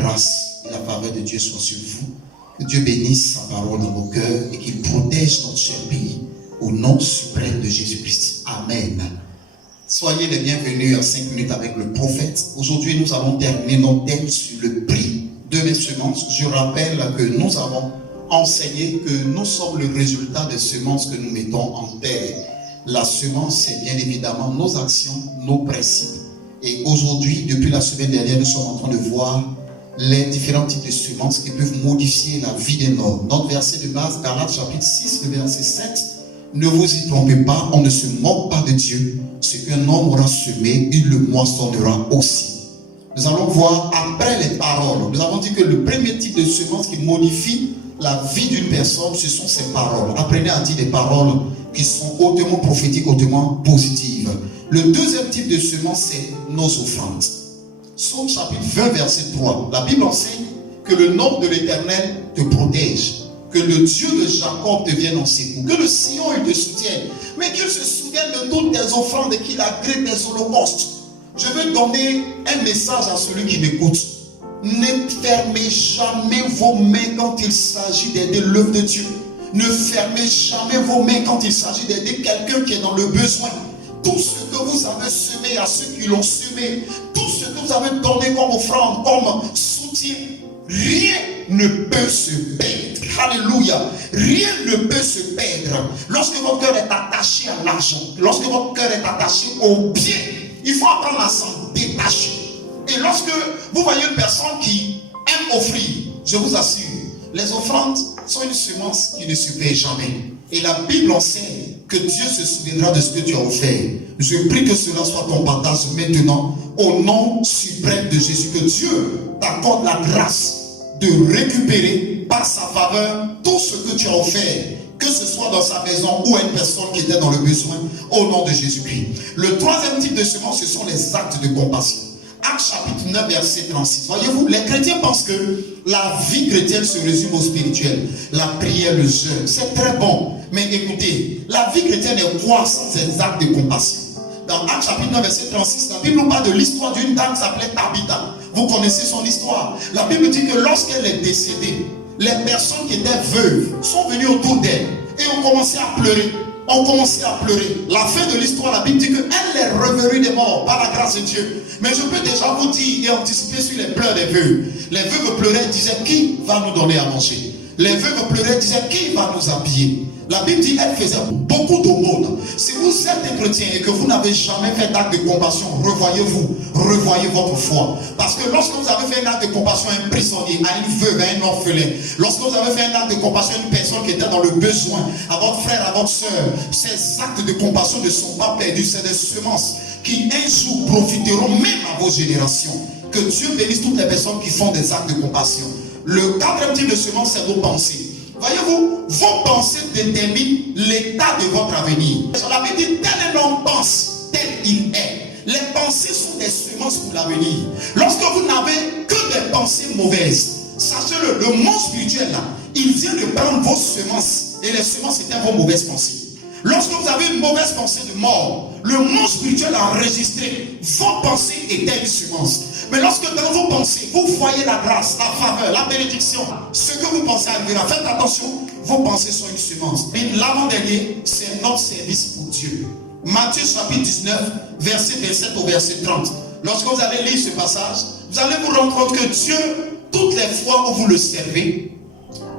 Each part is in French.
grâce et la faveur de Dieu soient sur vous. Que Dieu bénisse sa parole dans vos cœurs et qu'il protège notre cher pays. Au nom suprême de Jésus-Christ. Amen. Soyez les bienvenus à 5 minutes avec le prophète. Aujourd'hui, nous allons terminer notre thème sur le prix de mes semences. Je rappelle que nous avons enseigné que nous sommes le résultat des semences que nous mettons en terre. La semence, c'est bien évidemment nos actions, nos principes. Et aujourd'hui, depuis la semaine dernière, nous sommes en train de voir les différents types de semences qui peuvent modifier la vie d'un homme. Notre verset de base, Galates chapitre 6, le verset 7. Ne vous y trompez pas, on ne se moque pas de Dieu. Ce qu'un homme aura semé, il le moissonnera aussi. Nous allons voir après les paroles. Nous avons dit que le premier type de semence qui modifie la vie d'une personne, ce sont ses paroles. Apprenez à dire des paroles qui sont hautement prophétiques, hautement positives. Le deuxième type de semence, c'est nos offrandes. Psaume chapitre 20, verset 3. La Bible enseigne que le nom de l'Éternel te protège. Que le Dieu de Jacob te vienne en secours. Que le Sion, il te soutienne. Mais qu'il se souvienne de toutes tes offrandes et qu'il agrée tes holocaustes. Je veux donner un message à celui qui m'écoute. Ne fermez jamais vos mains quand il s'agit d'aider l'œuvre de Dieu. Ne fermez jamais vos mains quand il s'agit d'aider quelqu'un qui est dans le besoin. Tout ce que vous avez semé à ceux qui l'ont semé, tout ce que vous avez donné comme offrande, comme soutien, rien ne peut se perdre. Alléluia. Rien ne peut se perdre. Lorsque votre cœur est attaché à l'argent, lorsque votre cœur est attaché au bien, il faut apprendre à s'en détacher. Et lorsque vous voyez une personne qui aime offrir, je vous assure, les offrandes sont une semence qui ne se perd jamais. Et la Bible enseigne que Dieu se souviendra de ce que tu as offert. Je prie que cela soit ton partage maintenant, au nom suprême de Jésus. Que Dieu t'accorde la grâce de récupérer par sa faveur tout ce que tu as offert, que ce soit dans sa maison ou à une personne qui était dans le besoin, au nom de Jésus-Christ. Le troisième type de semence, ce sont les actes de compassion. Actes chapitre 9, verset 36. Voyez-vous, les chrétiens pensent que la vie chrétienne se résume au spirituel. La prière, le jeûne, c'est très bon. Mais écoutez, la vie chrétienne est quoi sans ces actes de compassion? Dans Actes chapitre 9, verset 36, la Bible nous parle de l'histoire d'une dame qui s'appelait Tabitha. Vous connaissez son histoire. La Bible dit que lorsqu'elle est décédée, les personnes qui étaient veuves sont venues autour d'elle et ont commencé à pleurer. La fin de l'histoire, la Bible dit qu'elle est revenue des morts par la grâce de Dieu. Mais je peux déjà vous dire et anticiper sur les pleurs des veuves. Les veuves pleuraient et disaient: qui va nous donner à manger? Les veuves pleuraient et disaient: qui va nous habiller? La Bible dit qu'elle faisait beaucoup d'aumônes. Si vous êtes un chrétien et que vous n'avez jamais fait d'acte de compassion, revoyez-vous, revoyez votre foi. Parce que lorsque vous avez fait un acte de compassion à un prisonnier, à une veuve, à un orphelin, lorsque vous avez fait un acte de compassion à une personne qui était dans le besoin, à votre frère, à votre soeur, ces actes de compassion ne sont pas perdus, c'est des semences qui un jour profiteront même à vos générations. Que Dieu bénisse toutes les personnes qui font des actes de compassion. Le quatrième type de semence, c'est vos pensées. Voyez-vous, vos pensées déterminent l'état de votre avenir. La Bible dit: tel un homme pense, tel il est. Les pensées sont des semences pour l'avenir. Lorsque vous n'avez que des pensées mauvaises, sachez-le, le monde spirituel là, il vient de prendre vos semences. Et les semences étaient vos mauvaises pensées. Lorsque vous avez une mauvaise pensée de mort, le monde spirituel a enregistré vos pensées étaient une semence. Mais lorsque dans vos pensées, vous voyez la grâce, la faveur, la bénédiction, ce que vous pensez arrivera, faites attention, vos pensées sont une semence. Mais l'avant-dernier, c'est notre service pour Dieu. Matthieu chapitre 19, verset 27 au verset 30. Lorsque vous allez lire ce passage, vous allez vous rendre compte que Dieu, toutes les fois où vous le servez,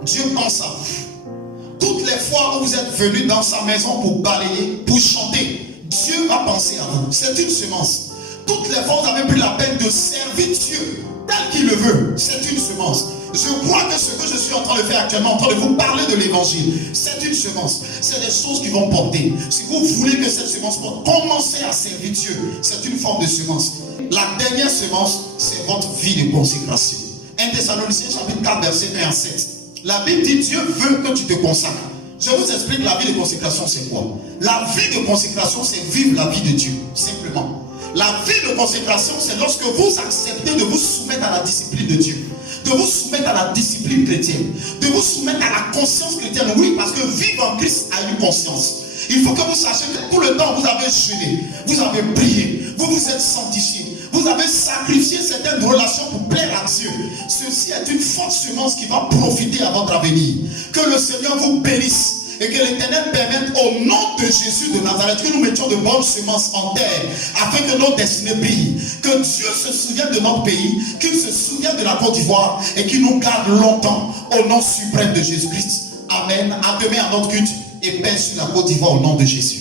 Dieu pense à vous. Toutes les fois où vous êtes venu dans sa maison pour balayer, pour chanter, Dieu va penser à vous. C'est une semence. Toutes les fois où vous avez pris la peine de servir Dieu tel qu'il le veut, c'est une semence. Je crois que ce que je suis en train de faire actuellement, en train de vous parler de l'évangile, c'est une semence. C'est des choses qui vont porter. Si vous voulez que cette semence porte, commencez à servir Dieu. C'est une forme de semence. La dernière semence, c'est votre vie de consécration. 1 Thessaloniciens chapitre 4, verset 1 à 7. La Bible dit: Dieu veut que tu te consacres. Je vous explique la vie de consécration, c'est quoi? La vie de consécration, c'est vivre la vie de Dieu, simplement. La vie de consécration, c'est lorsque vous acceptez de vous soumettre à la discipline de Dieu, de vous soumettre à la discipline chrétienne, de vous soumettre à la conscience chrétienne. Oui, parce que vivre en Christ a une conscience. Il faut que vous sachiez que tout le temps vous avez jeûné, vous avez prié, vous vous êtes sanctifié, Vous avez sacrifié certaines relations pour plaire à Dieu. Ceci est une forte semence qui va profiter à votre avenir. Que le Seigneur vous bénisse. Et que l'Éternel permette au nom de Jésus de Nazareth que nous mettions de bonnes semences en terre afin que nos destinées brillent. Que Dieu se souvienne de notre pays, qu'il se souvienne de la Côte d'Ivoire et qu'il nous garde longtemps au nom suprême de Jésus-Christ. Amen. À demain à notre culte et paix sur la Côte d'Ivoire au nom de Jésus.